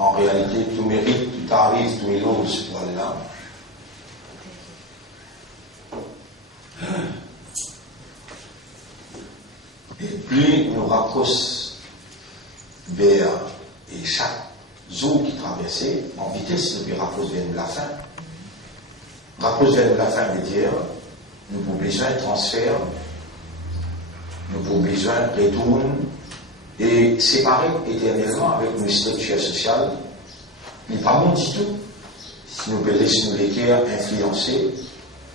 en réalité, tout mérite, tout arrive, tout ilose pour Allah. Et plus nous rapprochons vers et chaque jour qui traversait en vitesse, nous rapproche vers nous la fin. Rapproche vers nous la fin de dire, nous avons besoin de transfert, nous avons besoin de retour et séparer éternellement avec nos structures sociales. Il n'est pas bon du tout. Si nous pouvons laisser nous les cœurs influencer,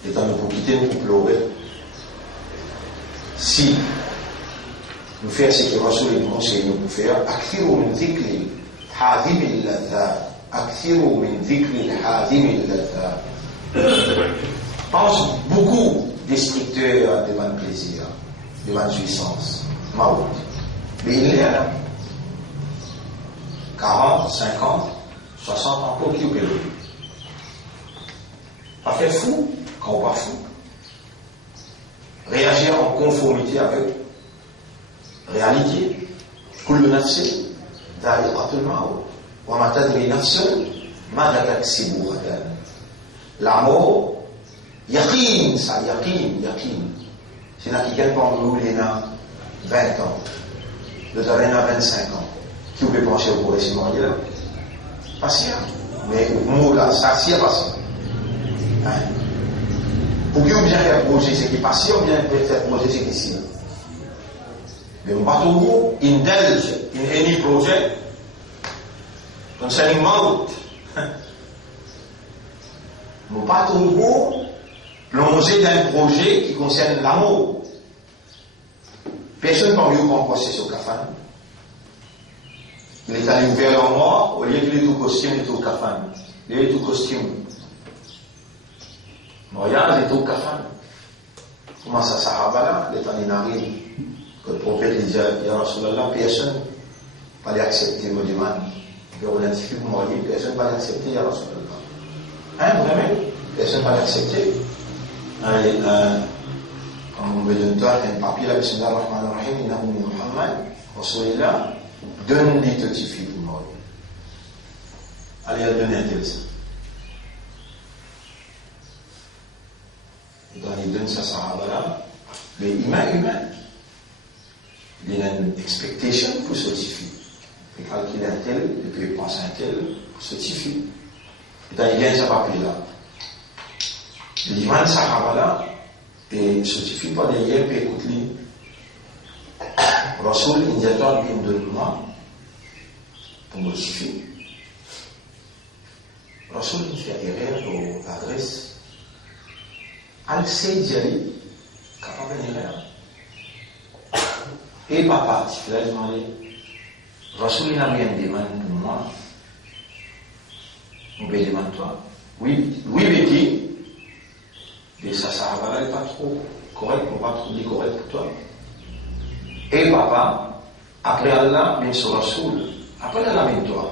étant nous pour quitter, nous pour pleurer. Si nous faisons ce que Rasoul nous conseille nous pour faire, akthirou min dhikri hadim al-ladhat, akthirou min dhikri hadim al-ladhat. Pense beaucoup destructeurs de mon plaisir, de ma jouissance, maout. Mais il est là. 40, 50, 60 ans pour qui vous pouvez. Pas faire fou quand on pas fou. Réagir en conformité avec réalité. كل نفس ذائقة الموت وما تدري نفس ماذا تكسب غدا. L'amour, yaqin, ça, yaqin. C'est là qui gagne pour nous, il y a 20 ans. Le terrain a 25 ans. Qui vous peut pencher au cours de ce monde-là? Patient. Mais au mot là, ça, c'est patient. Hein? Pour qui vous bien faire projet, c'est qui est patient, ou bien faire projet, c'est qui est ici. Mais on va toujours indulge in any project concerning mouth. On ne pas toujours plonger dans un projet qui concerne l'amour. Personne parmi vous prend procès sur kafan. Il est allé ouvert en moi, au lieu qu'il est tout costume, il est tout kafan. Il est tout costume. Regarde, il est tout kafan. Comment ça, Sahaba là, il est en inarine. Que le prophète disait, Ya Rasulallah, personne ne va accepter vos demandes. Et on identifie pour mourir, personne ne va l'accepter, Ya Rasulallah. Hein, vraiment? Personne ne va l'accepter. Quand on me donne toi un papier, là, Bismillah ar-Rahman ar-Rahim, Innahu min Muhammad, Rasulillah, donne des notifiés pour mourir. Allez, elle donne un tel ça. Et dans les donnes, ça sahaba là, les humains. Il y a une expectation pour certifier. Il calcule un tel, et puis il pense un tel pour certifier. Et dans il y a ce papier-là. Il dit, man, Sahaba là, et certifie pas des yeux, puis écoute-les. Rasoul, il dit, toi, il me donne moi, pour me certifier. Rasoul, il fait erreur aux adresses. Al-Sayyid Jali, capable d'erreur. Et papa, tu fais demander, Rasoul, il n'a rien demandé pour moi. On peut demander toi. Oui, Betty. Et ça Sahaba n'est pas trop correct, on va pas trop dire correct pour toi. Et papa, après Allah, même sur Rasoul, après Allah, même toi.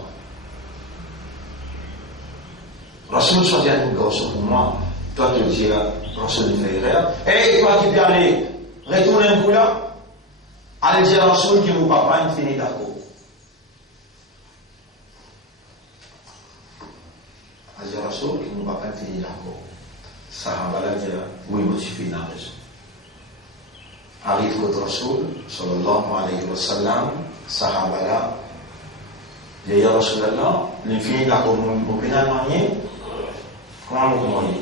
Rasoul choisit un garçon pour moi. Toi, tu dis, Rasoul, il fait erreur. Et toi, tu peux aller retourner un coup là. Allez dire à Rasoul qui vous papa, il finit d'accord. Allez dire à Rasoul qui vous papa, il finit d'accord. Sahaba là dit, oui, moi, je suis dans la raison. Arrive votre Rasoul, sallallahu alayhi wa sallam, Sahaba là, dit, ya Rasulallah, l'infini d'accord, mon pénal manier, comment vous voyez?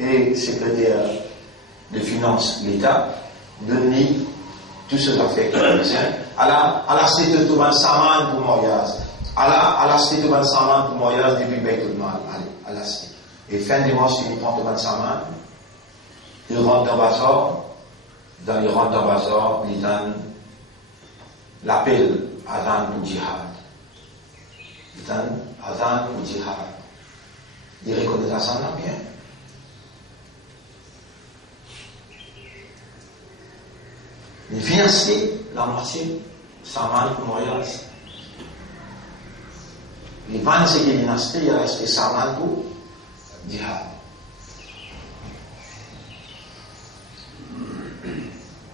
Et secrétaire de finances, l'État, donne tout ce qu'on fait à la cité de Touban Saman pour Moyaz, à la cité de Touban Saman pour Moyaz depuis Beytoul Mal, à la cité. Et fin du mois, il prend Touban Saman, il rentre dans Bazar, dans le rentre dans Bazar, il donne l'appel à Adhan pour Jihad. Il donne Adhan pour Jihad. Il reconnaît ça bien. Les financiers, la moitié, ça manque pour Moyaz. Les 25 dynasties, il reste ça manque pour Jihad.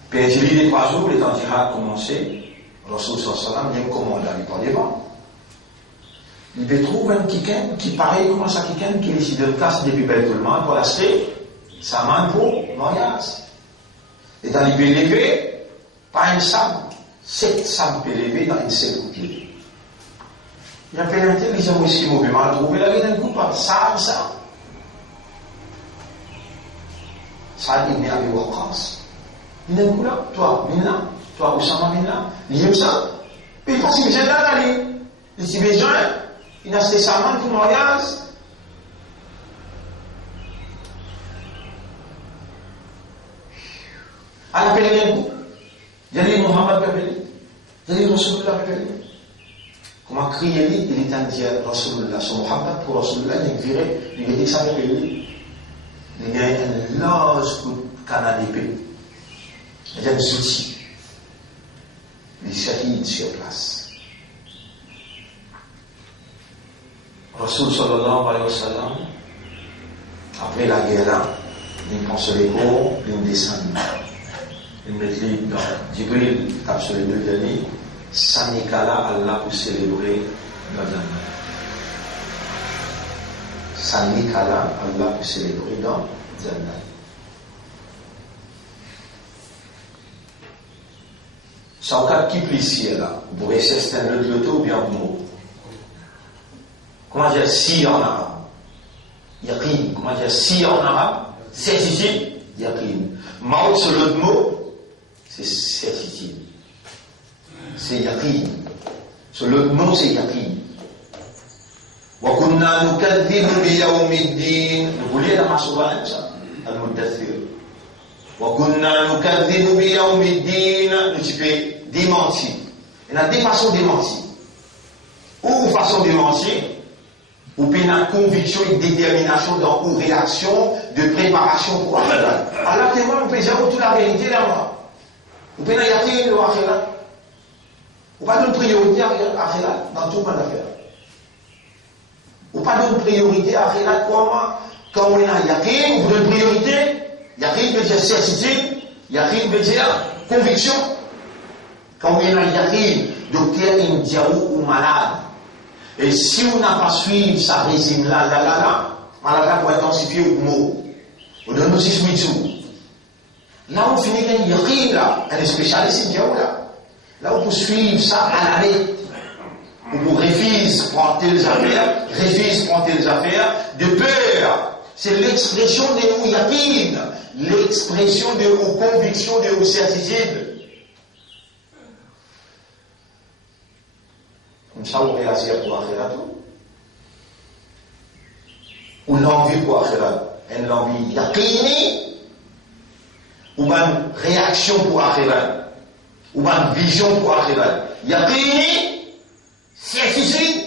Puis, il y a 3 jours, les temps Jihad commencé, Rasoul sallallahu alayhi wa sallam, il y a un commandant, il parle devant. Il peut trouver un quelqu'un qui pareil comme ça, quelqu'un qui décide de casser des pipelles tout le monde pour l'acheter, ça manque pour mariage. Et dans les PLV, pas une sable, 7 sables PLV dans une seule coupure. Il y a plein d'intelligents aussi, qui mal trouvé la vie d'un coupable, ça. Ça, il n'y a pas de vacances. Il y a un coup là, toi, Minna, toi, Oussama Minna, il y a ça. Il pense que j'ai là, il dit, besoin, il a acheté sa main pour le mariage. À l'appel d'un coup, il y a les Mohamed Pepeli, il y a les Rasulullah Pepeli. Comment crier lui, il est en dire Rasulullah, son Mohamed pour Rasulullah, il virait, il dit que ça Pepeli. Il y a un large coup de canne d'épée. Il y a des outils. Les shahids sur place. Rasul sallallahu alayhi wa sallam, après la guerre, il prend sur les cours, il descend. Il met dans Jibril, tape sur les deux derniers, Sanikala Allah pour célébrer le Jannah. Sanikala Allah pour célébrer dans Jannah. Ça au cas qui plie là, vous voyez c'est un autre ou bien un mot. Comment dire si en arabe? Yaqin. Comment dire si en arabe? Certitude. Yaqin. Maut sur l'autre mot, c'est certitude. C'est yaqin. Sur l'autre mot, c'est yaqin. Wa kunna nukadhibu bi yawmiddin. Vous voulez la masouba ça? Al-Muddathir. Wa kunna nukadhibu bi yawmiddin. Nous tu peux démentir. Il y a deux façons de démentir. Ou façon de démentir, ou bien une conviction et détermination dans une réaction de préparation pour Akhirat. Alors que moi, on peut dire toute la vérité là-bas. Ou bien il y a rien de Akhirat. Ou pas de priorité à Akhirat dans tout le monde d'affaires. Ou pas de priorité à Akhirat quand on a Yaqin, ou de priorité, Yaqin veut dire certitude, Yaqin veut dire conviction. Quand on a Yaqin, docteur Indiaou ou malade. Et si on n'a pas suivi sa régime là, malade pour intensifier le mot, on donne aussi tout. Là, on finit qu'il y a Yaqin là, un spécialiste Indiaou là. Là, on peut suivre ça à l'arrêt. On révise, prendre telles affaires, de peur. C'est l'expression de nos yaqin, l'expression de nos convictions, de nos certitudes. Comme ça, on réagit pour Akhirat. Ou l'envie pour Akhirat. Une envie yaqini, ou une réaction pour Akhirat. Ou une vision pour Akhirat. Yaqini, certitude,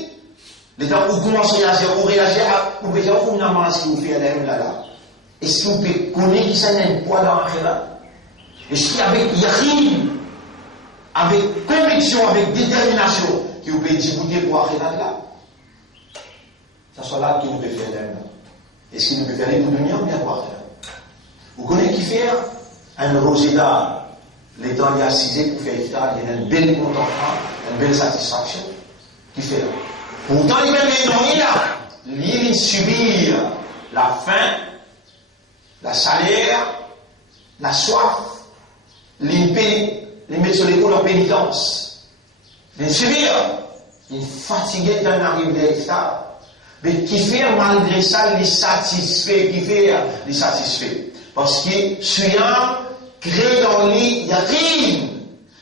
les gens où commencez à réagir, vous pouvez dire, vous n'avez ce que vous faites là. Est-ce que vous pouvez connaître qui ça n'a un poids dans l'Akhirat? Est-ce qu'avec yaqin, avec conviction, avec détermination, qui vous pouvez discuter pour Akhirat là? Ça soit là qui vous pouvez faire là. Est-ce que vous pouvez faire les coups de ou bien pour Akhirat? Vous connaissez qui fait un rosé d'art, les temps il y a 6 ans pour faire iftar, il y a un bel contentement, une belle satisfaction. Qui fait là. Pourtant, il va il subir la faim, la chaleur, la soif, il met sur l'épaule en pénitence. Il subir, il fatigué d'un arrivée d'Iftar, mais qui fait malgré ça, il satisfait, il satisfait. Parce que, suyant, crée dans lui, il y a rien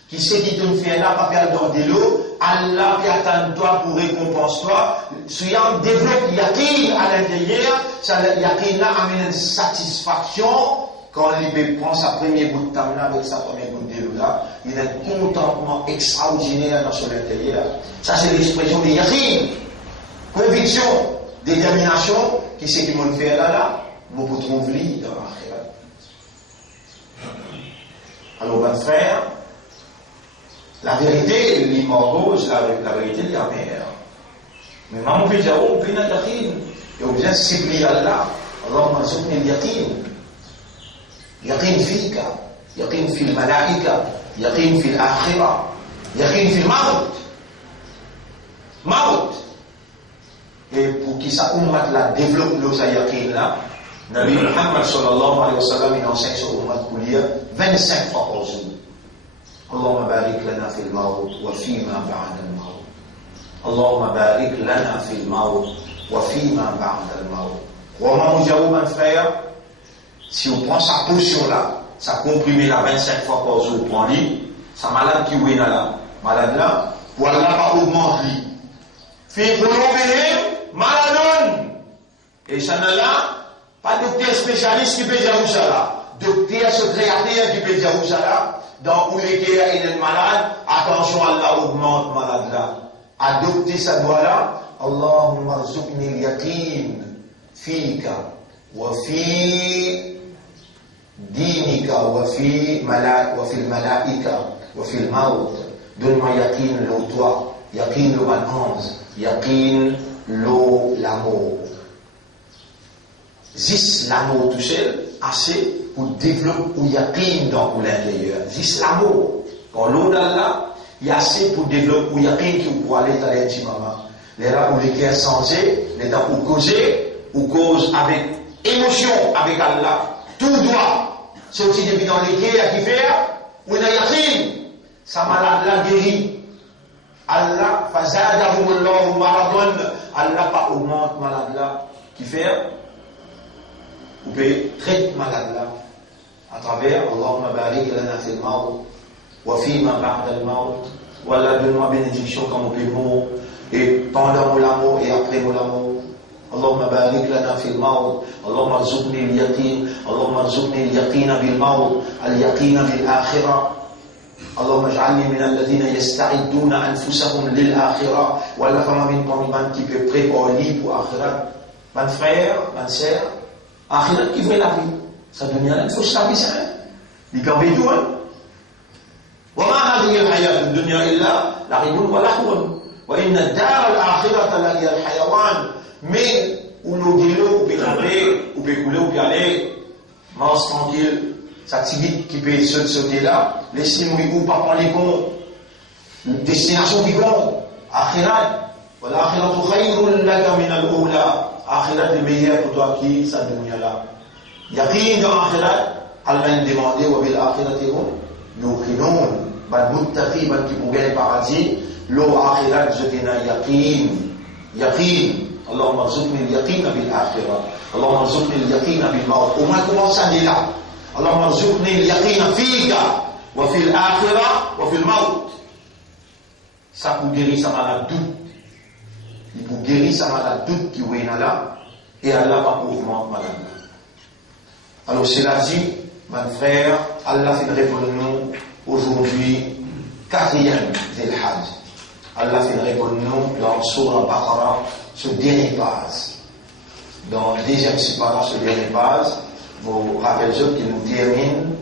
qui sait qui te fait là, pas faire dans de l'eau. Allah qui attend toi pour récompenser toi. Soyant développe yaqin à l'intérieur, ça yaqin là amène une satisfaction quand il prend sa première goutte de tamna avec sa première goutte de l'eau là, il a un contentement extraordinaire dans son intérieur. Ça c'est l'expression de yaqin, conviction, détermination, qui c'est qui m'ont fait là, vous pouvez trouver dans l'Akhirat. Alors mon frère, la vérité, l'immorose, la vérité, il y a mer. Mais maman peut dire, oh, bien yaqin. Et on vient s'éblir Allah. Allah m'a soutenu yaqin. Yaqin fika. Yaqin fil malaika. Yaqin fil akhira. Yaqin fil maut. Maut. et pour qui ça ummat la développe le yaqin là, Nabi Muhammad sallallahu alayhi wa sallam il enseigne sur ummat pour lire 25 fois par jour. Allahumma barik lana fil maut wa fima ba'da al-maut. Allahumma barik lana fil maut wa fima ba'da al-maut. Romain Moujaou, mon frère, si on prend sa potion là, ça comprimé là 25 fois par jour, on prend lit, sa malade qui est là, malade là, pour Allah pas augmente lit. Fait qulubihim maladun. Et ça là, pas docteur spécialiste qui peut dire où ça là. Docteur secrétaire qui peut dire où ça là. Dans où les cas il est malade, attention Allah augmente malade là. Adopter sa doigt là, Allahumma rzuqni al-yaqin fika wa fi dinika wa fi al-malaika wa fi al-maut. Donne-moi yaqin le toi, yaqin le balance, yaqin l'amour. Zis l'amour tout seul, assez pour développer ou yaqin dans l'intérieur. Zis l'amour. Quand l'eau d'Allah, il y a assez pour développer ou yaqin qui vous aller dans l'intimement. Les là où les cœurs sensés, les temps où causer, ou cause avec émotion avec Allah. Tout doit sortir depuis dans les cœurs qui fait, ou il y a yaqin. Sa malade la guérit. Allah, fazadahumullahu maradun. Allah pas augmente malade là qui fait. Vous pouvez traiter malade là à travers Allahumma barik lana fil maut wa fima ba'da al maut. Voilà, donne-moi bénédiction quand on peut mourir et pendant mon amour et après mon amour. Allahumma barik lana fil maut. Allahumma rzuqni al yaqin. Allahumma rzuqni al yaqina bil maut. Al yaqina bil akhirah. اللهم اجعلني من الذين يستعدون أنفسهم للآخرة ولا فما من طالبان qui peut préparer pour آخرة. Mon frère, ma sœur, آخرة qui veut la vie. Ça dunya là, il faut savoir ça. Il y a un tout. وما هذه الحياة الدنيا إلا لعب ولهو وإن الدار الآخرة لهي الحيوان. Mais où l'eau de l'eau, où peut tomber, où peut couler, où peut aller, mange tranquille. Ça t'invite qui peut sauter là, laissez-moi ou pas parler con, destination qui compte, akhirat, voilà, akhirat khayrun laka min al-ula, akhirat est meilleur pour toi qui, ça dunya là. Yaqin dans akhirat, Allah demandé, wa bil akhirati hum yuqinun, ban muttaqi, ban qui pour gagner paradis, l'eau akhirat, je t'ai yaqin, Allahumma rzuqni al-yaqin bil akhirah, Allahumma rzuqni al-yaqin bil maut. Au moins comment ça dit là? اللهم ارزقني اليقين فيك وفي الآخرة وفي الموت. Ça pour guérir sa malade doute. Il pour guérir sa malade doute qui est là et Allah pas mouvement malade. Alors cela dit, mon frère, Allah fait répondre nous aujourd'hui 4e Dhul Hajj. Allah fait répondre nous dans Surah Baqarah ce dernier phase. Dans la deuxième séparation, ce dernier phase. Vous rappelez qu'il nous termine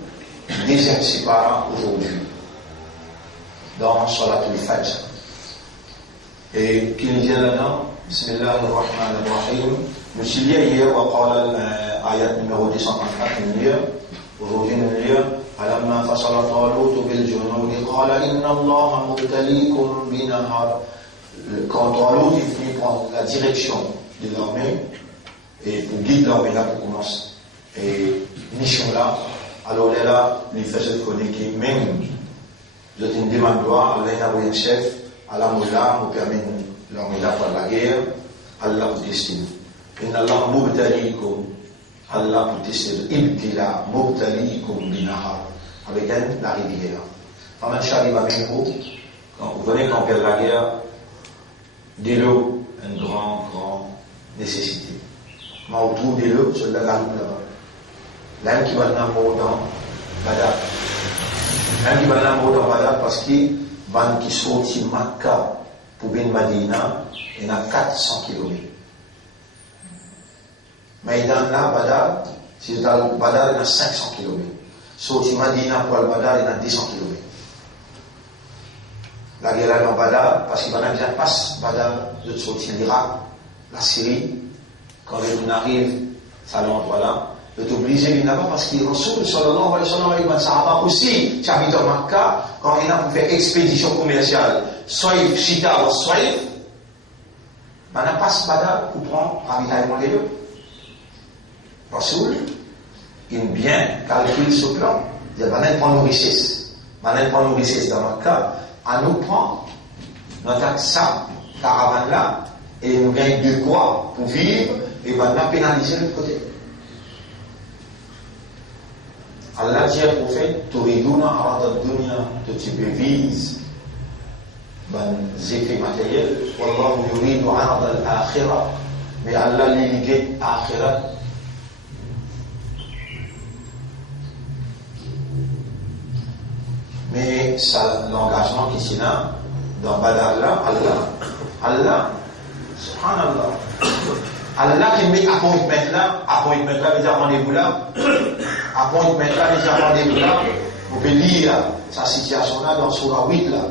le deuxième séparant aujourd'hui dans Salat al-Fajr. Et qui nous dit là-dedans, Bismillah ar-Rahman ar-Rahim, nous sommes hier, on parle l'ayat numéro 234, hier, aujourd'hui nous lisons, Alamma fasala Talut bil junud, qala inna Allah mubtalikum binahar. Quand Talut il finit prendre la direction de l'armée, et pour guider l'armée là pour commencer. Et mission là, alors là, il faisait connaître même, je te demande toi, Allah a envoyé un chef, Allah nous permet l'armée là pour la guerre, Allah vous destine. Inna Allah mubtalikum, Allah vous destine, ibtila, mubtalikum binahar, avec la rivière. Faman shariba minhu, quand vous venez camper la guerre, de l'eau, une grande nécessité. Mais autour de l'eau, c'est la lampe là-bas. L'un qui va l'amour dans Badar. L'un qui va l'amour dans Badar parce qu'il va qui sortit Makkah pour Ben Madina, il y a 400 km. Mais dans la Badar, si dans le Badar, il y a 500 km. Sorti Madina pour le Badar, il y a 200 km. La guerre dans Badar, parce qu'il va bien passer Badar, de sortir l'Irak, la Syrie, quand on arrive, ça l'endroit là. De t'obliger là-bas parce qu'il Rasoul sallallahu alayhi wa sallam avec Sahaba aussi, qui habitent à Makkah, quand il a pour faire expédition commerciale, soit Chita ou soit, on n'a pas passe Badar pour prendre ravitaillement des deux. Rasoul, il bien calcule ce plan. Il dit, maintenant, prend nos richesses. Maintenant, prend nos richesses dans notre cas. À nous prendre notre ça, caravane là, et nous gagnons de quoi pour vivre, et maintenant pénaliser l'autre côté. Allah dit au prophète, Touriduna arada dunya, de type vise, ben, effets matériels, Wallahu yuridu arada al-akhirah, mais Allah l'illigate akhirah. Mais ça, l'engagement qui est là, dans Badar là, Allah, subhanallah, Allah qui met appointment là, veut dire rendez-vous là, appointment là, veut dire rendez-vous là, vous pouvez lire sa situation là dans Surah 8 là,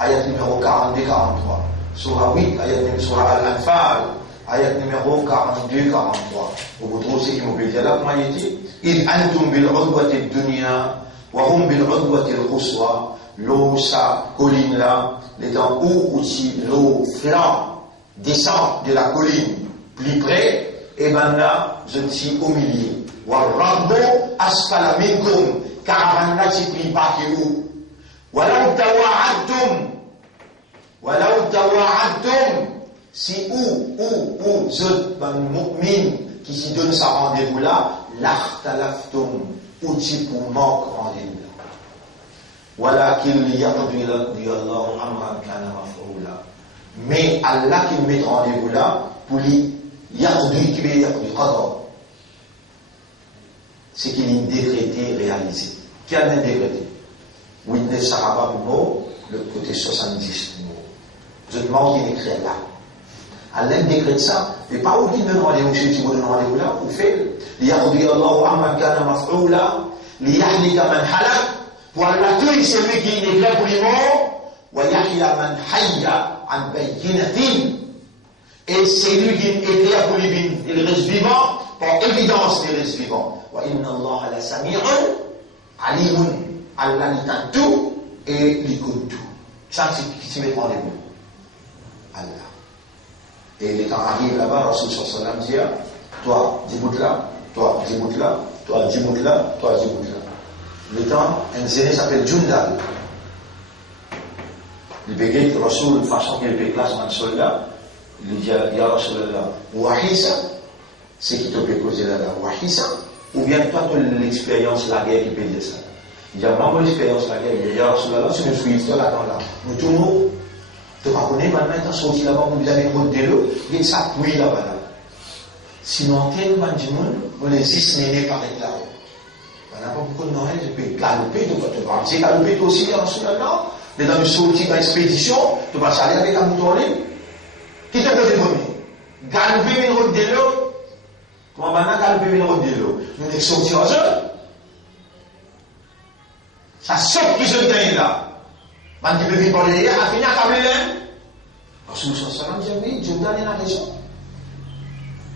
ayat numéro 42-43, Surah 8, Surah Al-Anfal, ayat numéro 42-43, vous trouvez ce qu'il me dit là, comment il dit, il antum bil udwati dunya, wa hum bil udwati al-quswa, l'eau, ça, colline là, les temps où aussi l'eau flanc descend de la colline plus près, et ben là, je suis au milieu. Warrabbo asfala minkum, caravane là, c'est plus bas que vous. Walau tawa'adtum, si ou, je, ben, mu'min, qui s'y donne sa rendez-vous là, l'achtalaftum, ou si pour manque rendez-vous là. Walakin liyaqdi Allahu amran kana maf'ula. Mais Allah qui met rendez-vous là pour lui yaqdi qui veut yaqdi qadar. C'est qu'il est décrété, réalisé. Qui a décrété? Witness Sahaba mot, le côté 70 mot. Je demande qu'il écrit là. Allah décrète ça, mais pas où il donne rendez-vous chez qui vous donne rendez-vous là, ou fait liyaqdi Allahu amran kana maf'ula, liyahlika man halak. Pour Allah, c'est celui qui est clair pour les morts, وَيَحْيَا مَنْ حَيَّ عَنْ بَيِّنَةٍ. Et c'est lui qui est clair pour les restes vivants, par évidence des restes vivants. وَإِنَّ اللَّهَ لَسَمِيعٌ عَلِيمٌ. Allah l'entend tout et l'écoute tout. Ça, c'est qui se met en rendez-vous. Allah. Et les temps arrivent là-bas, Rasul sallallahu alayhi wa sallam dit, toi, dis-moi là, toi, dis-moi là, toi, dis-moi là, toi, dis-moi là. Le temps, un zéné s'appelle Jundal. Il bégaye que Rasoul, façon qu'il fait classe dans le soldat, il dit, Ya Rasulallah, Wahisa, c'est qui te peut causer là, Wahisa, ou bien toi, tu as l'expérience de la guerre qui peut dire ça. Il dit, moi, l'expérience de la guerre, il dit, Ya Rasulallah, si nous suivons là, là, nous tournons, tu ne connais pas maintenant, tu as sorti là-bas, vous avez une route de l'eau, il dit, ça pouille là-bas, là. Sinon, tellement de monde, on les 6 nénés par là. On n'a pas beaucoup de Noël, je peux galoper, tu peux te parler. Galoper toi aussi, en ce moment, mais dans une sortie, dans une expédition, tu vas aller avec un mouton libre. Qui te peut débonner? Galoper une route de l'eau. Comment maintenant galoper une route de l'eau? Nous sommes sortis en jeu. Ça saute qui se gagne là. Quand tu peux vivre par derrière, à finir à câbler l'un. Parce que nous sommes dit, oui, Dieu donne la raison.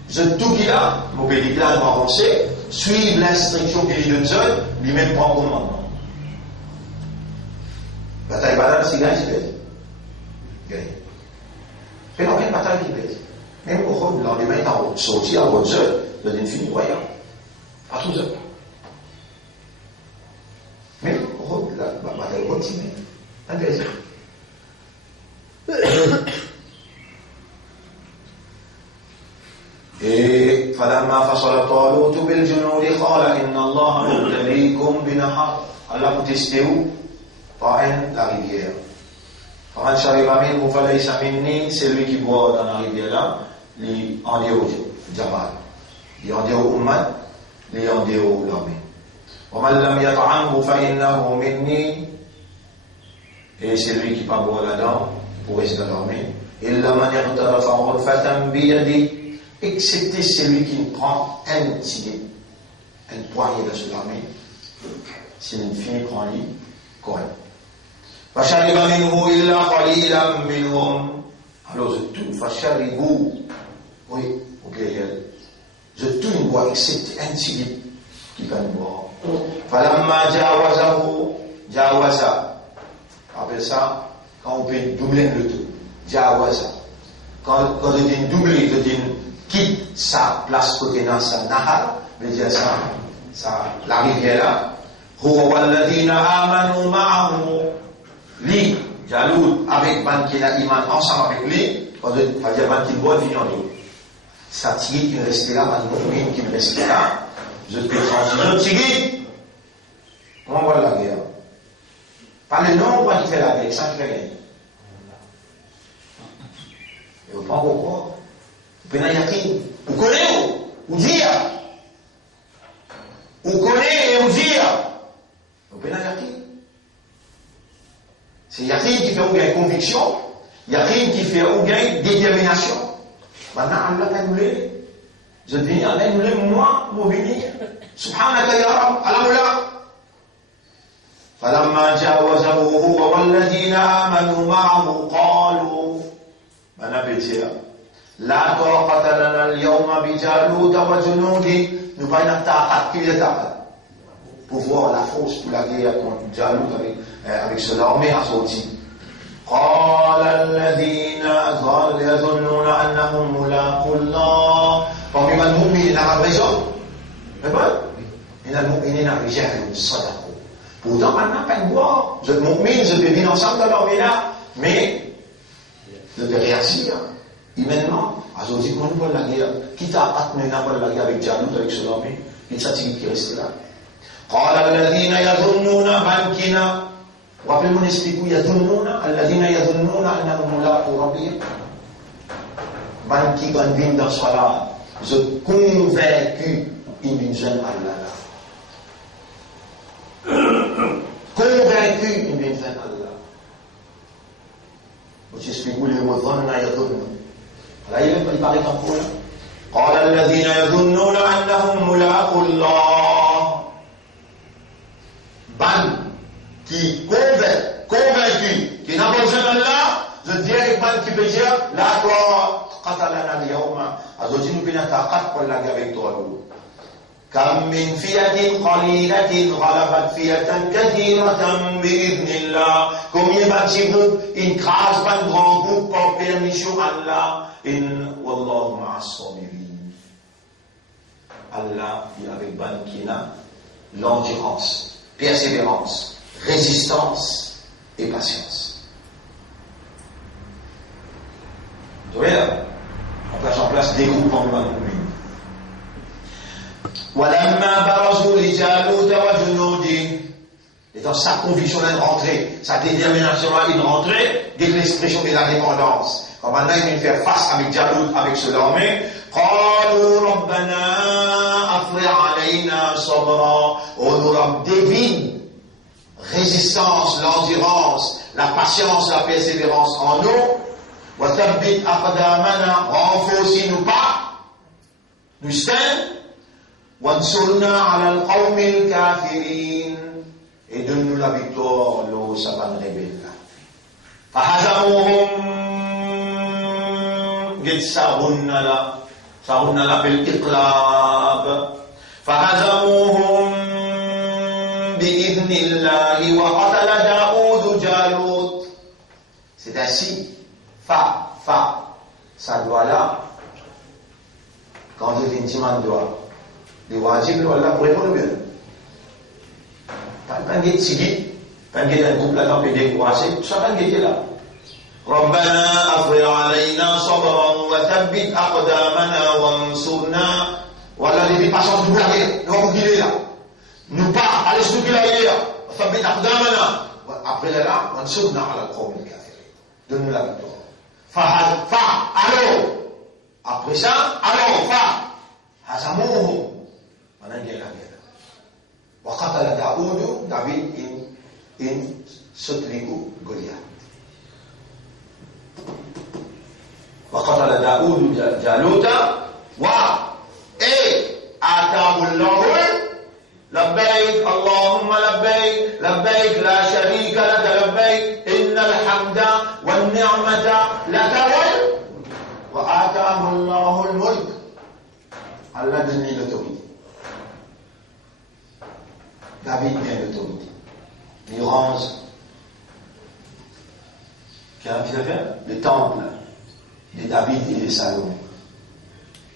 Je tout qui là, mon pays là, va avancer, suivre l'instruction qu'il donne seul, lui-même prend commandement. Bataille banale, c'est gagné, c'est bête. Gagné. Phénomène bataille qui bête. Même au fond, le lendemain, il est sorti à votre seul, de l'infini voyant. À tout seul. Même au fond, la bataille continue. Un plaisir. Et فلما فصل طالوت بالجنود قال إن الله مبتليكم بنهر. Allah vous testez où? Par la rivière. فمن شرب منه فليس مني. C'est lui qui boit dans la rivière là, il en dit au Jamal, il en dit au Ummat, il en dit au l'armée. ومن لم يطعمه فإنه مني. Et c'est lui qui pas boire là-dedans pour rester dans l'armée. إلا من اغترف غرفة بيده. Excepté celui qui prend un tigre, une poignée de ce l'armée, c'est une fille prend lit, correct. فشرب منه إلا قليلا منهم. Alors je tout, فشربوا, oui, au pluriel. Je tout ne bois excepté un tigre qui va nous boire. فلما جاوزه, appelle ça, quand on peut doubler le tout, جاوزه. quand je dis doublé, je dis quitte sa place côté dans sa nahar, je veux dire ça, la rivière là. Huwa walladhina amanu ma'ahu. Li, Jaloud, avec ban qui a iman ensemble avec lui, quand je veux dire ban qui boit vient lui. Ça tire qui reste là, ban mu'min qui reste là. Je te transige, tire. On voit la guerre. Par le nom, on qui fait la guerre, ça qui fait rien. Et vous pensez pourquoi? Vous pouvez y aller. Vous connaissez, vous dire. Vous connaissez et vous dire. Vous pouvez y aller. C'est Yakin qui fait ou bien conviction, Yakin qui fait ou bien détermination. Maintenant, Allah va nous l'aider. Je dis, Allah nous l'aider, moi, mon béni. Subhanaka ya Rab, Allah. فلما جاوزه هو والذين آمنوا معه قالوا من أبتيا لا طاقة لنا اليوم بجالوت وجنوده. Nous pas une taquette, qui est taquette pour voir la force pour la guerre contre Jalout avec son armée assortie. قال الذين يظنون أنهم ملاقو الله. Parmi les mu'minina a raison. Eh bien, il y a les mu'minina رجال صدقوا. Pourtant, maintenant, pas de boire. Je mu'min, je peux vivre ensemble dans l'armée là, mais je peux réagir. Humainement, aujourd'hui, comment nous la guerre? Qui t'a atteint la guerre avec Jalout, avec son armée? Il s'attire qui reste là. قال الذين يظنون بانكنا. Rappelez-moi l'explique où يظنون الذين يظنون أنهم ملاقو ربهم. Banki quand vient dans cela, je convaincu il vient jeune Allah. Convaincu il vient jeune Allah. Vous expliquez où les mots ظن يظنون. Là il paraît en cours. قال الذين يظنون أنهم ملاقو الله. Ban qui convaincu, qui n'a pas besoin d'Allah, je dirais ban qui peut dire, la toi, qatalana al-yawma, aujourd'hui nous venons à 4 pour la guerre avec toi. Kam min fiyatin qalilatin ghalabat fiyatan kathiratan bi'idhnillah. Combien bâti groupe, une grâce, pas un grand groupe, par permission Allah, wallahu ma'as sabirin. Allah dit avec ban qui n'a l'endurance, persévérance, résistance et patience. Vous voyez là, on place en place des groupes en bas de وَلَمَّا بَرَزُوا لِجَالُوتَ وَجُنُودِهِ. Et dans sa conviction d'une rentrée, sa détermination à une rentrée, dès que l'expression de l'indépendance. Quand maintenant il vient faire face avec Jalout, avec ce l'armée, قَالُوا رَبَّنَا أَفْرِغْ عَلَيْنَا صَبْرًا. On nous devine résistance, l'endurance, la patience, la persévérance en nous. وَثَبِّتْ أَقْدَامَنَا. Renforcez-nous pas. Nous stand. وَانْصُرْنَا عَلَى الْقَوْمِ الْكَافِرِينَ. Et donne-nous la victoire, l'eau, ça va nous révéler. فَهَزَمُوهُمْ قد سَهُنَّ بالإقلاب. فَهَزَمُوهُمْ بِإِذْنِ اللَّهِ وَقَتَلَ دَاوُودُ جَالُوتَ. C'est ainsi, ça doit là, quand je dis un doigt, les wajib, Allah pour répondre bien. Pas de tigit, pas de groupe là, on peut décourager, ça pas de là. ربنا أفرغ علينا صبرا وثبت أقدامنا وانصرنا. Voilà les patients de la guerre, nous allons guider là. Nous pas aller se la guerre, وثبت أقدامنا. Après là, وانصرنا على القوم الكافرين. Donne-nous la victoire. Alors, après ça, alors, هزموهم. Maintenant, il y a la guerre. وقتل داوود, David in Sotligo, Goliath. وقتل داوود جالوت آتاه الله لبيك اللهم لبيك لبيك لا شريك لك لبيك إن الحمد والنعمة لك وآتاه الله الملك. Allah donne l'autorité. David vient l'autorité. Il range. Qu'est-ce qu'il a fait? Le temple. de David et de Salomon.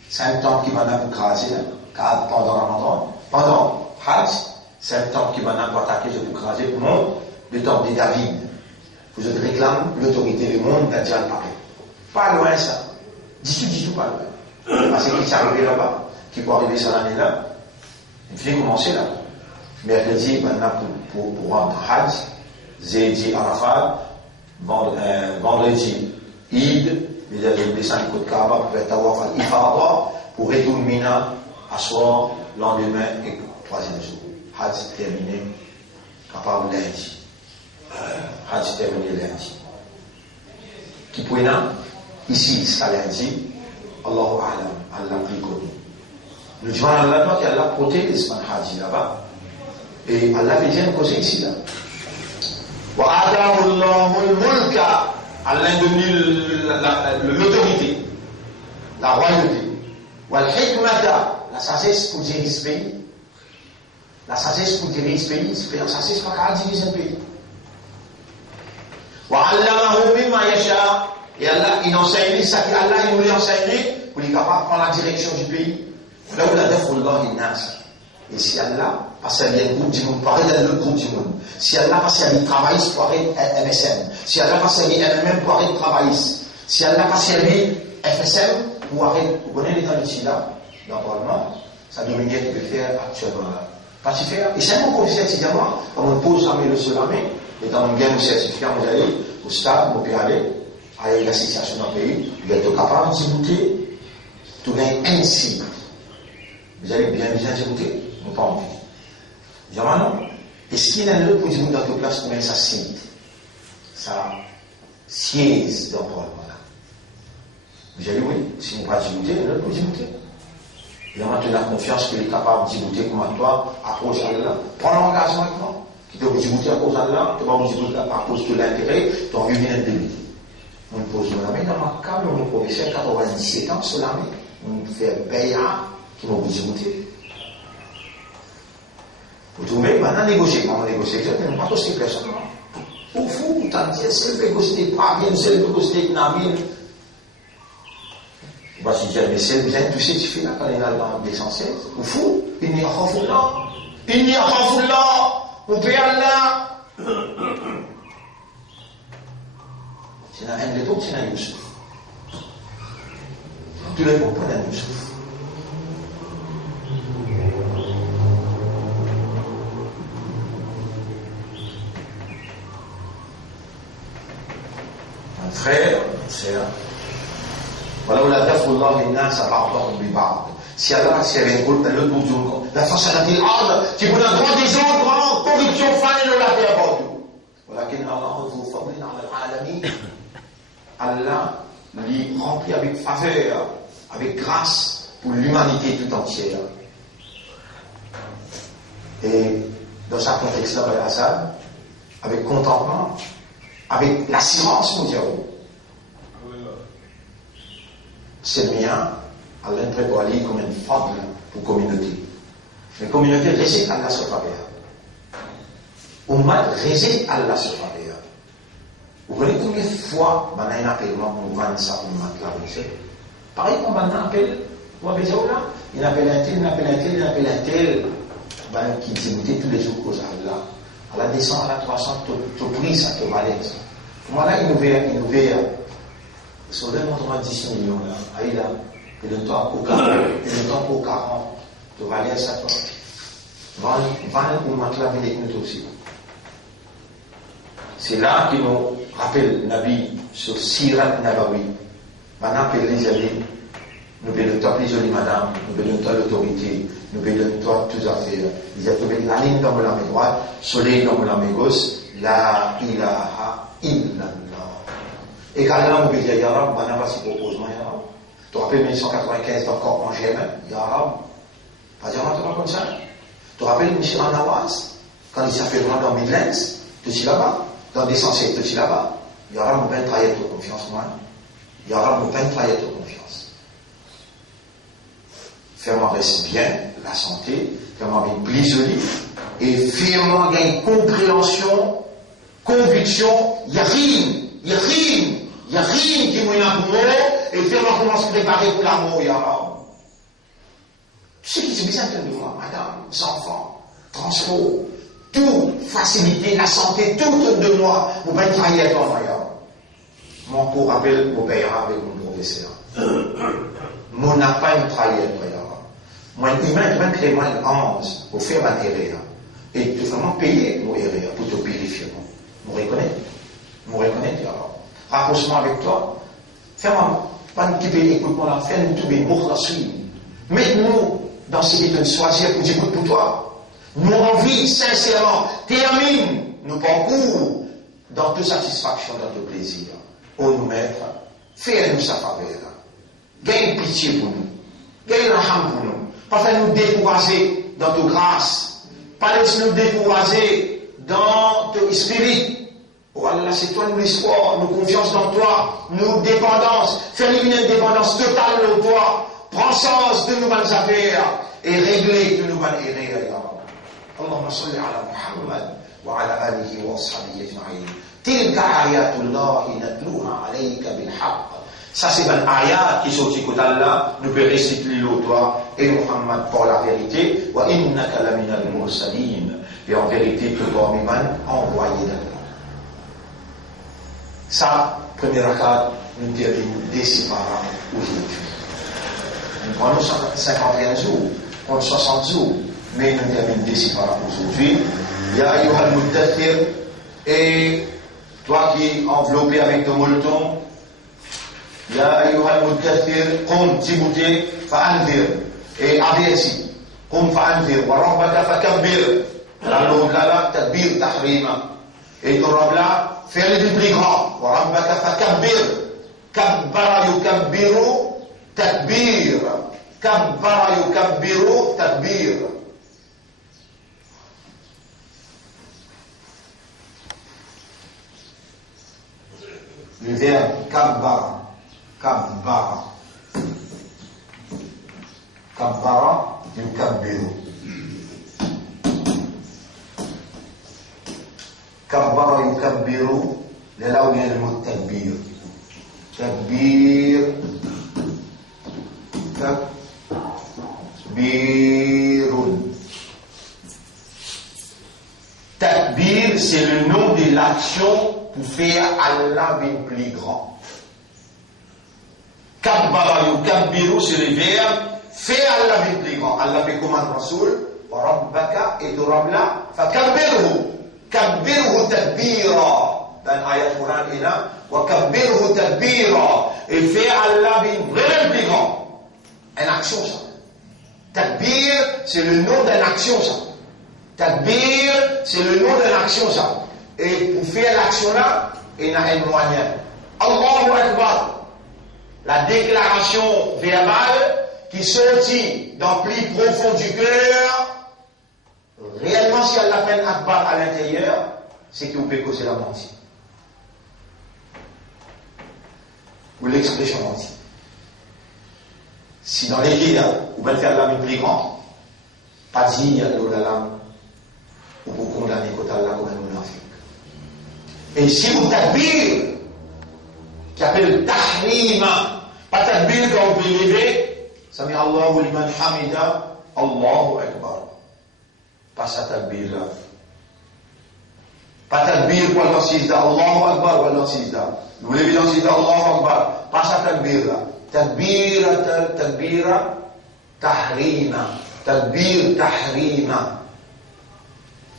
5 temples qui m'en ont crasé pendant Ramadan. Pendant Hajj, 5 temples qui m'en ont attaqué, je vous craser pour moi, le temple de David. Vous réclame l'autorité du monde n'a déjà parlé. Pas loin ça. Du tout pas loin. Parce qu'il s'est arrivé là-bas, qui peut arriver ça l'année là. Il faut commencer là. Mercredi, maintenant pour rentrer en Hajj, jeudi Arafat, vendredi Eid, il y a des descentes de Kaaba pour faire Tawaf al-Ifada, pour retourner Mina, asseoir, lendemain et 3e jour. Hajj terminé, capable lundi. Hajj terminé lundi. Qui peut ici, c'est lundi, Allahu A'lam, Allah plus connu. Nous disons à Allah qu'il Allah protège ce Hajj là-bas. Et Allah fait bien causer ici là. Wa adahu Allahul mulka. Allah donne l'autorité, la royauté. Wal hikmata, la sagesse pour diriger ce pays. La sagesse pour diriger ce pays, c'est la sagesse pour diriger ce pays. Wa allamahu mimma yasha. Et Allah, il enseigne ça qu'Allah, il nous l'a enseigné pour les capables de prendre la direction du pays. Là où la defullah il nas. Et si Allah, parce qu'il y a un groupe du monde, pareil dans le groupe du monde. Si Allah, parce qu'il y a des travaillistes, pareil MSM. Si Allah, parce qu'il y a MMM, pareil travaillistes. Si Allah, parce qu'il y a FSM, pareil, vous connaissez les temps ici là, dans le Parlement, ça doit venir de faire actuellement là. Pas de faire. Et c'est un mot qu'on fait évidemment, quand on pose la main le seul armée, et dans le bien, nous certifions, vous allez au stade, vous pouvez aller, à la situation dans le pays, vous êtes capable d'imiter, tout gagne ainsi. Vous allez bien d'imiter. Nous pas envie. Dis non. Est-ce qu'il y a un autre pour dire dans toute place combien ça cite? Ça siège dans le Parlement là. Vous allez oui, si vous ne pas d'imiter, il y a un autre pour d'imiter. Il y a maintenant confiance qu'il est capable d'imiter comme toi, approche à Allah. Prends l'engagement avec moi. Qui te vous d'imiter à cause d'Allah, tu vas vous d'imiter à cause de l'intérêt, tu as envie de l'indemnité. On pose la main dans ma câble, on nous professeur 97 ans sur la main. On fait payer qui vont vous d'imiter. Vous trouvez, maintenant négocier, comment négocier, c'est pas tout ce qui est personne. Au fond, vous t'en dites, c'est le négocier pas bien, c'est le négocier qui n'a bien. Vous voyez, mais c'est vous êtes touché, tu fais là, quand il est dans l'essentiel. Au fond, il n'y a pas de là. Il n'y a pas de là. Vous payez là. C'est la haine de l'autre, c'est la Youssouf. Tous les mots pour la Youssouf. Frère, sœur, voilà où la dafullah l'innas ba'dhum bi ba'd. Si Allah s'y avait un le bout du monde, la fasadatil ard, qui vous a grand désordre, corruption, faille de la terre partout. Voilà qu'il a Allah vous fadlin ala alamin. Allah lui remplit avec faveur, avec grâce pour l'humanité tout entière. Et dans sa contexte là, Assad, avec contentement, avec l'assurance, nous dirons. C'est le mien, Allah prépare comme une fable pour la communauté. La communauté réside à Allah sur faveur. Ummat réside à Allah sur faveur. Vous voyez combien de fois, on a un appel, on vend ça, on mat là, pareil, on a un appel, on va dire là, il appelle un tel, il appelle un tel, il appelle un tel, qui dit tous les jours cause Allah. Allah descend à la 300, tu pries ça, tu malaise. Voilà, il nous verra. Sur le montant de 10 millions, là, aïe là, et le temps au 40, tu vas aller à ça, toi. Va ou matelas avec nous aussi. C'est là qu'il nous rappelle Nabi sur Sirat Nabawi. Maintenant, appelle les amis, nous bénissons toi, les jolies madame, nous bénissons toi l'autorité, nous bénissons toi toutes les affaires. Il y a trouvé la ligne dans la main droite, soleil dans la main gauche, la ilaha illallah. Et quand là, on peut dire, Ya Rab, on n'a pas si proposement, Ya Rab. Tu te rappelles 1995 d'encore en GM, Ya Rab. Pas dire, tu comme ça. Tu te rappelles M. Anawaz, quand il s'est fait loin dans Midlands, tu es là-bas, dans des sensés, tu es là-bas. Ya Rab, on peut travailler de confiance, moi. Ya Rab, on peut travailler de confiance. Fais-moi rester bien, la santé, fais-moi bien plus joli, et fais-moi gagner compréhension, conviction, il y a rien qui m'a pour moi, et puis on commence à préparer pour l'amour, ya Rab. Ce qui se besoin de moi, madame, les enfants, transport, tout, faciliter la santé, tout autour de moi, vous pouvez travailler avec moi, ya Rab. Mon cours rappelle, vous payera avec mon professeur. Mon n'a pas une travailler avec moi, ya Rab. Moi, humain, même créer moi une ange, pour faire ma erreur. Et tu vraiment payer mon erreur, pour te purifier. Vous reconnaissez? Vous reconnaissez, ya Rab. Rapprochement avec toi, fais-moi, pas nous quitter, écoute-moi là, fais-nous tout bien, pour la suite. Mets-nous dans ce qui te choisir pour dire pour toi. Nous envie, sincèrement, termine nos parcours dans toute satisfaction, dans tout plaisir. Oh nous maître, fais-nous sa faveur. Gagne pitié pour nous. Gagne la ham pour nous. Pas faire nous décourager dans ta grâce. Pas laisser nous décourager dans ton esprit. Oh Allah, c'est toi nous l'espoir, nos confiance dans toi, nos dépendances. Fais-nous une dépendance totale de toi. Prends sens de nos bonnes affaires et régler de nos bonnes erreurs, ya Rab. Allahumma salli ala Muhammad wa ala alihi wa ashabihi ajma'in. Tilka ayatullahi natluha alayka bil haqq. Ça c'est une ayat qui sortit côté Allah, nous peut réciter l'eau toi et Muhammad pour la vérité. Wa innaka lamina al-mursalin. Et en vérité, que toi, Miman, envoyé d'Allah. Ça, premier rakat, nous terminons des séparats aujourd'hui. Nous prenons 51 jours, contre 60 jours, mais nous terminons des séparats aujourd'hui. Ya ayyuhal muddathir, et toi qui enveloppé avec ton molleton, Ya ayyuhal muddathir, qum tibouté, fa'andir, et averti, qum fa'andir, wa rabbaka fakabbir. Alors là, tadbir tahrima. Et ton Rabb là, fais-le du plus grand. Wa rabbaka fakabbir. Kabbara yukabbiru takbir. Kabbara yukabbiru takbir. Le verbe kabbara. Kabbara. Kabbara yukabbiru. كبر يكبر لو ينمو التكبير تكبير تكبير تكبير c'est le nom de l'action pour faire Allah bien plus grand. كبر يكبر c'est le verbe faire Allah bien plus grand. Allah fait commande Rasoul وربك et ton Rabb là فكبره كبره تكبيرا. Dans l'ayat Coran est là. وكبره تكبيرا. Et fait Allah vraiment plus grand. Une action ça. Takbir, c'est le nom d'une action ça. Takbir, c'est le nom d'une action ça. Et pour faire l'action là, il y a un moyen. Allahu Akbar. La déclaration verbale qui sortit dans le plus profond du cœur. Réellement, si elle l'appelle Akbar à l'intérieur, c'est que vous pouvez causer la mentir. Ou l'expression mentir. Si dans les guides, vous pouvez faire l'âme plus grand, pas dire de la lame, ou vous condamnez côté Allah comme un monarchique. Et si vous takbir, qui appelle tahrima, pas takbir quand vous pouvez lever, ça met Allahu liman hamida, Allahu Akbar. Pas sa takbir là. Pas takbir pour Allah sizda, Allahu Akbar ou Allah sizda. Vous levez dans sizda, Allahu Akbar. Pas sa takbir là. Takbira tahrima. Takbir tahrima.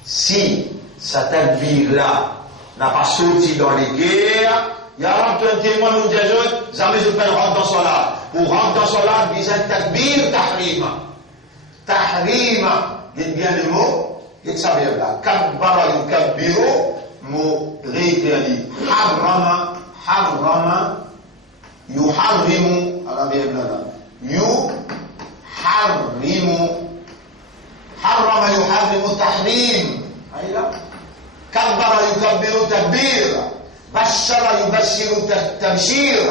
Si sa takbir là n'a pas sorti dans les guerres, il y a un témoin nous dit jamais je peux rentrer dans son là. Pour rentrer dans son là, il y a takbir tahrima. Tahrima. Dites bien le mot, dites ça bien là. Kabbara yukabbiru, mot réécrit. Harrama, harrama, yuharrimu, alors bien là. Yuharrimu, harrama yuharrimu tahrim. Aïe là. Kabbara yukabbiru takbir. Bashara yubashiru tabshir.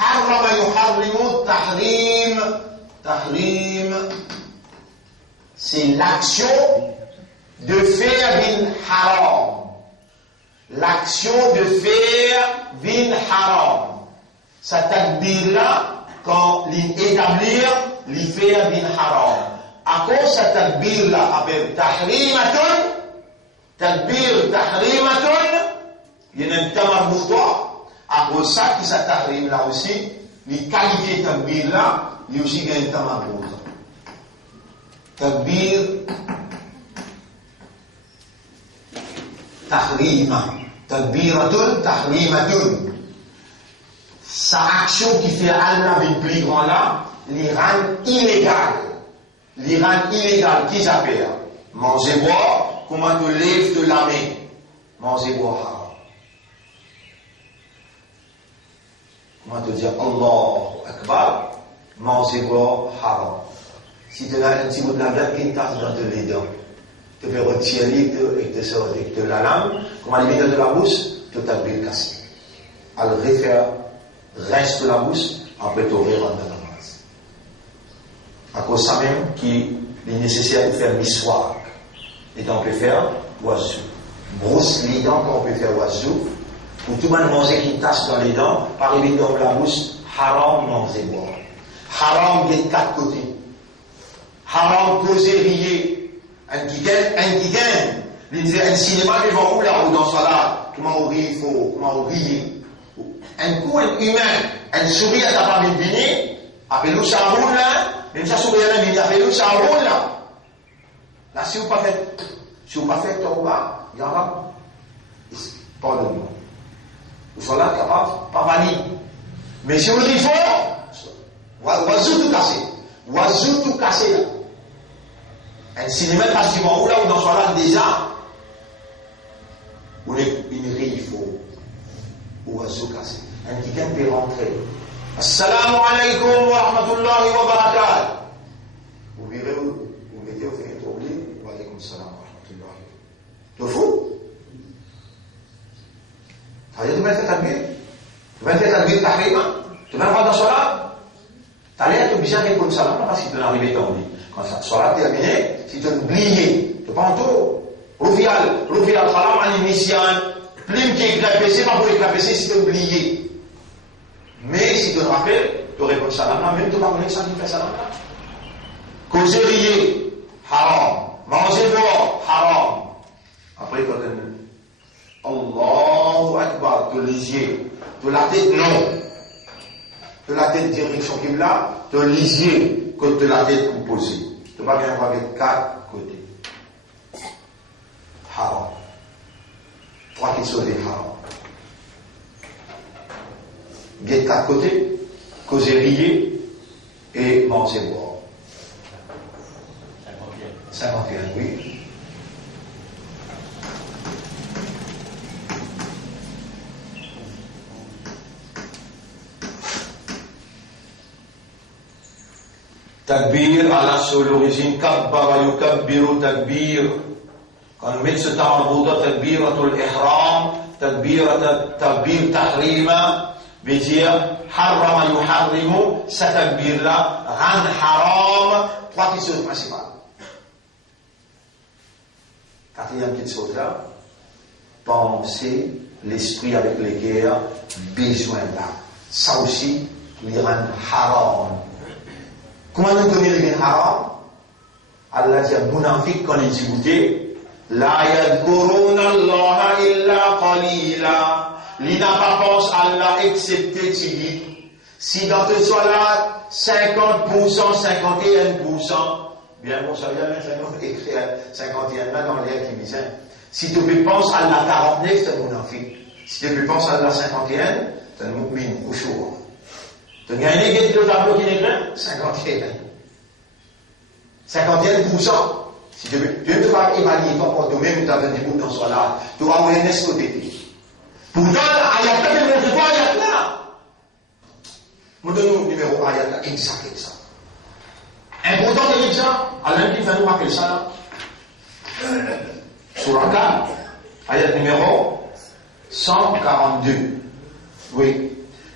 Harrama yuharrimu tahrim. Tahrim. C'est l'action de faire bin haram. L'action de faire bin haram. sa takbir là, quand l'établir, l'y faire bin haram. À cause sa takbir là, avec tahrimatun, takbir tahrimatun, il y a un tamarbutoir. À cause ça, qui sa tahrim là aussi, les qualités takbir là, il y a aussi un tamarbutoir. Takbir tahrima, takbiratun tahrimatun. Sa action qui fait Allah avec plus grand là, les rend illégal. Les rend illégal, qui s'appelle manger, boire, comment tu lèves de la main. Manger, boire, haram. Comment te dire Allahu Akbar, manger, boire, haram. Si tu as un petit bout de la viande qui tasse dans les dents, tu peux retirer et te la lame, comment aller dans de la bouche, tu t'as bien cassé. Alors, reste de la bouche, après tu ouvrir dans la masse. À cause de ça même, qu'il est nécessaire de faire l'histoire. Et on peut faire oiseau. Brosse les dents qu'on peut faire oiseau. Pour tout le monde manger qui tasse dans les dents, par arriver dans la bouche, haram manger boire. Haram de quatre côtés. Haram causer rier. Un gigan. Un cinéma devant vous là, ou dans ça là, comment on rit, comment on rit. Un coup humain, un sourire à ta famille bénie, appelez-nous ça roule là, même ça sourire à la bénie, appelez-nous ça roule là. Là, si vous pas fait, tauba, il y aura, pardonne-moi. Vous serez là capable, pas valide. Mais si vous le dites fort, oiseau tout cassé là. Un cinéma passe devant vous là, ou dans ce là déjà, ou une rille faux. Oiseau cassé. Un quelqu'un peut rentrer. Assalamu alaikum wa rahmatullahi wa barakatuh. Vous verrez où vous mettez au fenêtre oublié. Wa alaikum salam wa rahmatullahi. Tu fous? Tu vas mettre takbir? Tu vas mettre takbir tahrima? Tu vas faire dans salat? Tu as l'air obligé de répondre salam parce que tu es arrivé dans le lit. Quand la salat est terminée, si tu es oublié, tu prends tout. Rufial salam à l'initial. Plume qui est éclapessée, pas pour éclapesser si tu as oublié. Mais si tu te rappelles, tu réponds salam là, même tu vas connaître ça qui fait salam là. Causer rier, haram. Manger boire, haram. Après, quand tu Allahu Akbar, tu lisier. Tu la tête, non. Tu la tête direction qui est là, tu lisier, quand tu la tête composée. Tu vas bien voir avec quatre côtés. Haram. Trois qui sont des haram. Bien de quatre côtés, causer rier et manger boire. 51, oui. Takbir à la seule origine, kabbara yukabbiru takbir. Quand on met ce ta'arbuda takbiratul ihram, takbir tahrima, veut dire harrama yuharrimu, sa takbir là, rend haram, trois petites choses principales. Quatrième petite chose là, penser l'esprit avec les guerres, besoin là. Ça aussi, il rend haram. Comment nous connaissons les haram? Allah dit à Mounafik quand il dit écoutez, la yadkuruna Allah illa qalila. Il n'a pas pensé Allah excepté Tili. Si dans ce soit-là, 50%, 51%, bien bon, ça vient même écrire 51 là dans l'air qui disait. Si tu peux penser Allah 49, c'est un Mounafik. Si tu peux penser Allah 51, c'est un mu'min, au chaud. Tu as gagné le tableau qui est écrit 51. 51%. Si tu ne peux pas évaluer ton comportement, tu as des bouts dans ce là, tu vas avoir un escoté. Pourtant, ayat là, mais mon ayat là. Nous donnons le numéro ayat là, exact. Important de dire ça, Allah dit, nous rappeler ça là. Surah 4, ayat numéro 142. Oui.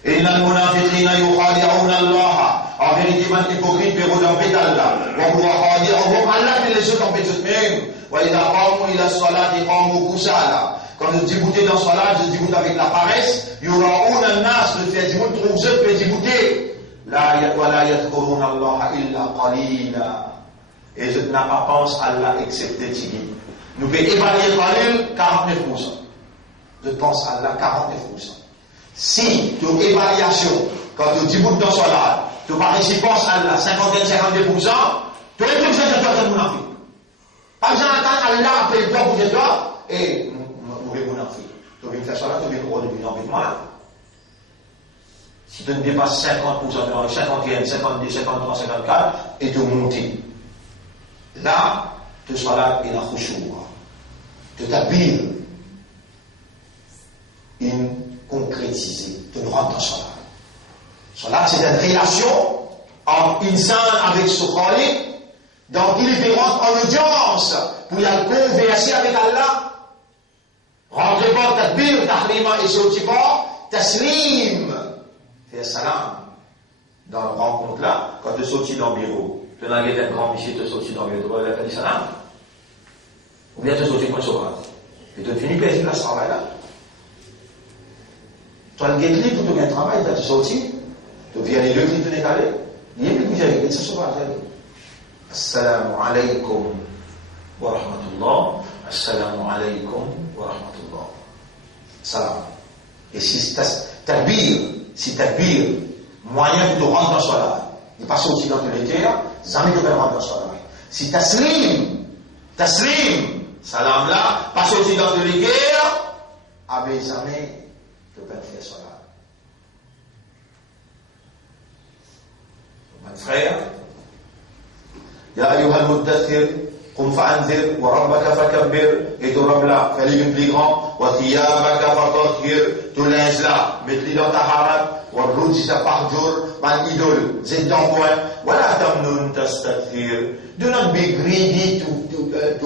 إن المنافقين يخادعون الله. En vérité, les hypocrites peuvent tromper d'Allah. وهو خادعهم. Allah fait les choses en fait eux-mêmes. وإذا قاموا إلى الصلاة قاموا كسالى. Quand je déboutais dans ce là, je déboute avec la paresse. Il y aura un nas, le fait du monde, trouve ce que débouter. La yadkurun Allah illa qalila. Et je n'ai pas pensé à Allah excepté Tigui. Nous pouvons évaluer Qalil 49%. Je pense à Allah 49%. Si tu as évaluation, quand tu déboutes dans ce là, tu penses à Allah 51-52%, tu es obligé de faire un mounafik. Pas besoin d'attendre Allah appelle toi pour toi et mauvais mounafik. Tu viens faire ça là, tu viens droit de but avec moi. Si tu ne dépasses 50%, 51, 52, 53, 54, et tu montes. Là, tu seras là et la khushuwa. Tu t'habilles. Une concrétisée. Tu ne rentres dans ça là. Salat, c'est une relation entre insan avec ce khaliq, dans différentes en audience, pour y aller converser avec Allah. Rentrez pas takbir, tahlima et sauti pas, taslim. Fais salam. Dans la rencontre là, quand tu sortis dans le bureau, tu n'as un grand monsieur, tu sortis dans le bureau, tu vas faire salam. Ou bien tu sortis comme ça. Et tu finis par dire la travail là. Tu as le guet-lit pour te faire un travail, tu sortis. Tu viens les deux qui te décalent. Il y a une bougerie, il se sauve. Assalamu alaikum wa rahmatullah. Assalamu alaikum wa rahmatullah. Salam. Et si takbir, moyen pour te rendre dans ce là, il n'est pas sorti dans tous les terres, jamais tu peux rendre dans ce là. Si taslim, salam là, pas sorti dans tous les terres, avec jamais tu peux faire ça là. Frère, Ya ayyuhal muddathir, qum fa'anzir, wa rabbaka fakabbir, et ton Rabb là, fais-le plus grand, wa thiyabaka fatahhir, ton linge là, mets-le dans ta harat, wa rujza fahjur, man idole, zid ton point, wa la tamnun tastakthir. Do not be greedy to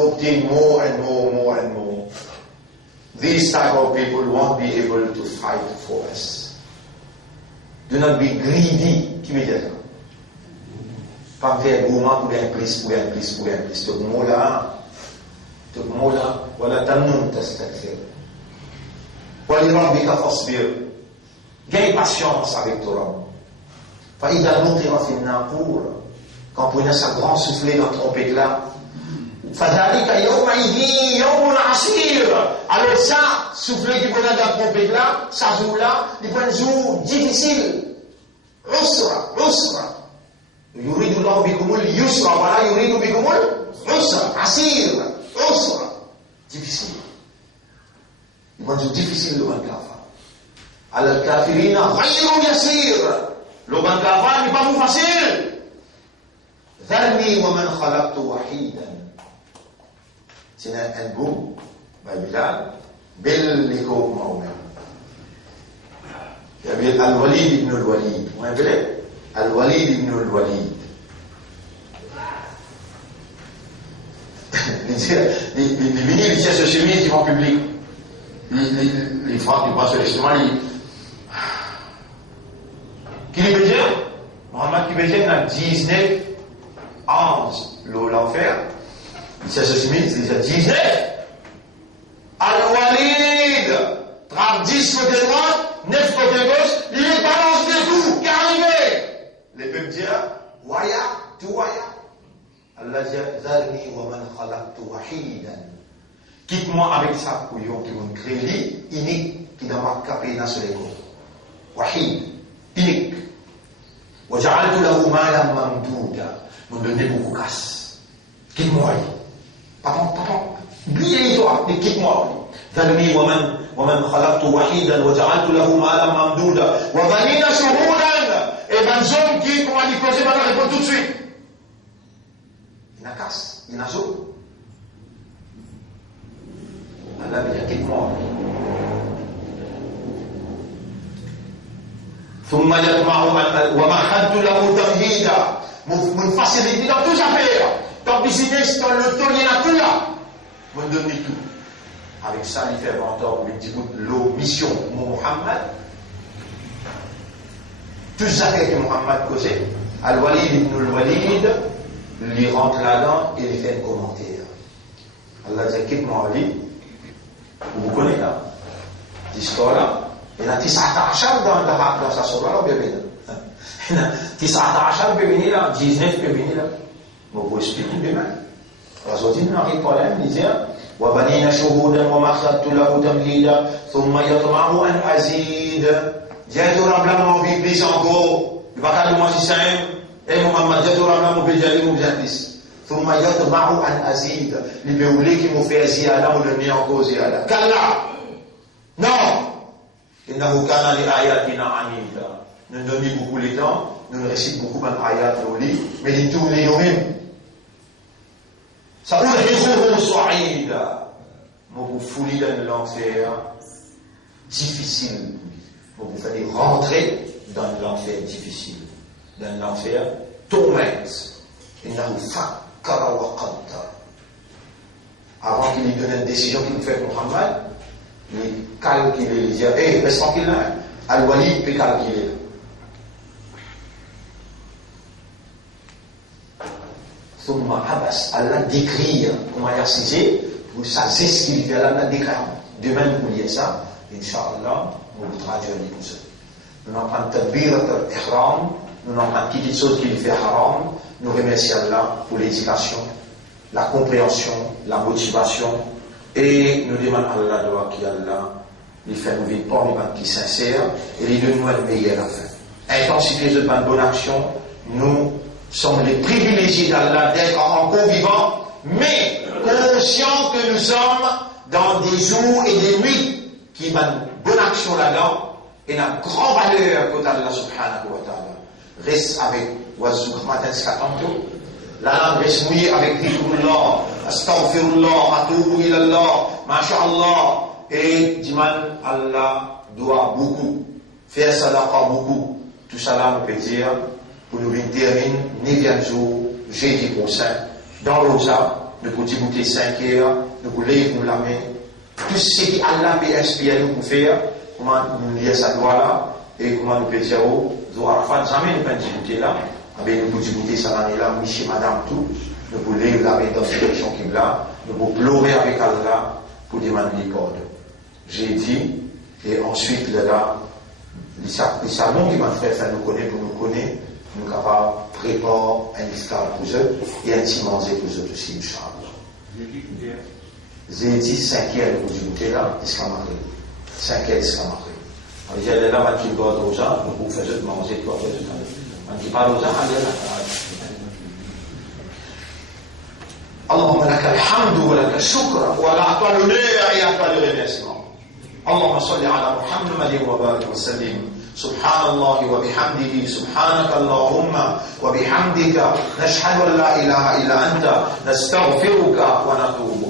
obtain more and more and more. These type of people won't be able to fight for us. Do not be greedy. Qui veut dire ça? Pas faire gourmand pour un plus. Tout le monde là, voilà, tamnun tastakthir. Wa li rabbika fasbir. Gagne patience avec ton Rabb. Fa idha nuqira fi an-naqur. Quand pour un grand soufflet dans trompette là, fadhalika yawma idhin yawmun asir. Alors ça, souffler qui prenait dans la trompette là, ça joue là, il prend un jour difficile. Usra. يريد الله بكم اليسر ولا يريد بكم العسر. عسير. Difficile. Il va dire difficile le bankafar. على الكافرين غير يسير. Le bankafar n'est pas plus facile. ذرني ومن خلقت وحيدا. C'est un bout. Bilal. Bellikum Mawla. Il y avait Al-Walid ibn al-Walid. Vous m'appelez Al-Walid ibn al-Walid. Les vinyles, ils se cheminent, ils vont public. Les frappes, ils passent sur l'estomac, Qui veut dire Mohammed qui veut dire a 19 ans l'enfer. Il se cheminent, il a 19. Al-Walid, 10 côté droite, 9 côté gauche, il est balance des coups, qu'arrivé. Les peuples disent, waya. Allah dit, Zarni wa man khalaqtu wahidan. Quitte-moi avec ça, couillon qui m'ont créé, unique, qui n'a pas capé dans ce légo. Wahid, unique. Wa ja'altu lahu malan mamdouda. Nous donnez beaucoup casse. Quitte-moi. Papa, oubliez toi, mais quitte-moi. ذرني ومن خلقت وحيدا وجعلت له مالا ممدودا وبنين شهودا. Et Banzom qui, comment il posait, va répondre tout de suite. Il n'a casse, il n'a zone. Allah veut dire quitte-moi. ثم يطمع ومهدت له تمهيدا. Mon facilité dans tout affaire. Dans business, dans le tour, il y a tout là. Mon donne tout. Avec ça, il fait mentor, il dit l'omission Muhammad. Tout ça que Muhammad causait, Al-Walid ibn al-Walid, il rentre là-dedans et il fait un commentaire. Allah dit, quitte-moi Ali, Vous connaissez là l'histoire là. Il y a 19 dans sa surah là, bébé là. Il y a 19 bébé là, 19 bébé là. Mais vous expliquez demain. Rasoudine n'arrive pas là, il dit وبنينا شهودا ومخضت له تمهيدا ثم يطمع أن أزيد. Dieu remblant Iblis encore. Il va pas manger ça. Et Muhammad Dieu remblant Iblis mon Iblis. ثم يطمع أن أزيد. Il veut voulait qu'il me fasse زيادة ou le met encore زيادة. كلا. Non. إنه كان لآياتنا عنيدا. Nous donnons beaucoup le temps, nous récitons beaucoup d'ayat au lit, mais ils tournent les mêmes. Ça vous Saïda. Vous foulez dans l'enfer difficile. Vous fallait rentrer dans l'enfer difficile. Dans l'enfer tourmente. Avant qu'il lui donne une décision qu'il fait Muhammad, il calcule, il dit hé, reste tranquille là. Al-Walid peut calculer. Allah décrit comment il a cité, vous savez ce qu'il fait, Allah décrit. Demain, vous liez ça, Inch'Allah, on vous traduira tout ça. Nous n'avons pas de tabir, ihram, nous n'avons pas de petites choses qu'il fait haram, nous remercions Allah pour l'éducation, la compréhension, la motivation, et nous demandons à Allah qui Allah, il fait nous vivre pour les qui sincères, et il donne nous le meilleur à faire. Intensifier de bonne action, nous sommes les privilégiés d'Allah d'être encore vivants, mais conscients que nous sommes dans des jours et des nuits qui ont une bonne action là-dedans et une grande valeur côté Allah subhanahu wa ta'ala. Reste avec Wazouk matin skatanto, la langue reste mouillée avec Dhikrullah, Astaghfirullah, Atoubu ilallah, Masha'Allah, et Diman Allah doit beaucoup, faire sadaqa beaucoup, tout ça là on peut dire. Pour nous terminer, ni jour, jeudi prochain, dans l'Osa, nous pouvons débuter 5 heures, nous pouvons lire nous la main. Tout ce qui Allah peut inspirer nous pour faire, comment nous lire sa doigt là, et comment nous pouvons dire, oh, Arafat, jamais nous pouvons débuter là, mais nous pouvons débuter ça l'année là, monsieur, madame, tout, nous pouvons lire la main dans cette direction qui est là, nous pouvons pleurer avec Allah pour demander les cordes. J'ai dit, et ensuite, là, les salons qui m'a fait nous connaître, pour nous connaître, nous sommes capables de préparer un iftar pour eux et un petit manger pour eux aussi, Inch'Allah. J'ai dit 5 heures pour du là, esclamaré. 5 heures esclamaré. On dit, là, on va dire, aux gens, nous pouvons faire manger quoi, on dit pas aux gens, allez là. Allahumma laka alhamdu wa laka shukra wa la toi l'honneur et à toi le remerciement. Allahumma salli ala Muhammadin wa barik wa sallim. سبحان الله وبحمده سبحانك اللهم وبحمدك نشهد أن لا إله إلا أنت نستغفرك ونتوب